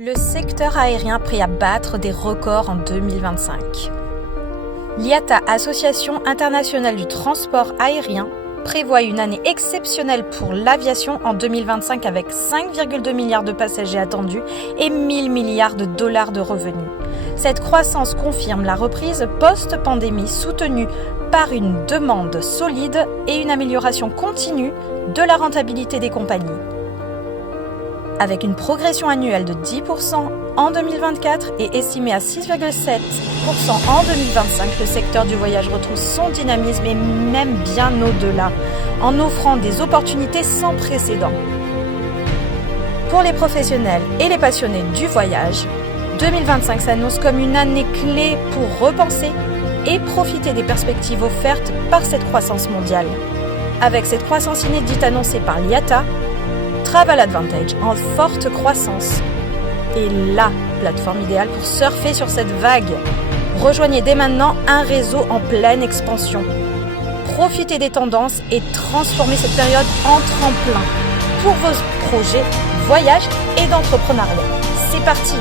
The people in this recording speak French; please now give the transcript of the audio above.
Le secteur aérien prêt à battre des records en 2025. L'IATA, Association internationale du transport aérien, prévoit une année exceptionnelle pour l'aviation en 2025 avec 5,2 milliards de passagers attendus et 1000 milliards de dollars de revenus. Cette croissance confirme la reprise post-pandémie soutenue par une demande solide et une amélioration continue de la rentabilité des compagnies. Avec une progression annuelle de 10% en 2024 et estimée à 6,7% en 2025, le secteur du voyage retrouve son dynamisme et même bien au-delà, en offrant des opportunités sans précédent. Pour les professionnels et les passionnés du voyage, 2025 s'annonce comme une année clé pour repenser et profiter des perspectives offertes par cette croissance mondiale. Avec cette croissance inédite annoncée par l'IATA, Travel Advantage en forte croissance est la plateforme idéale pour surfer sur cette vague. Rejoignez dès maintenant un réseau en pleine expansion. Profitez des tendances et transformez cette période en tremplin pour vos projets, voyages et d'entrepreneuriat. C'est parti!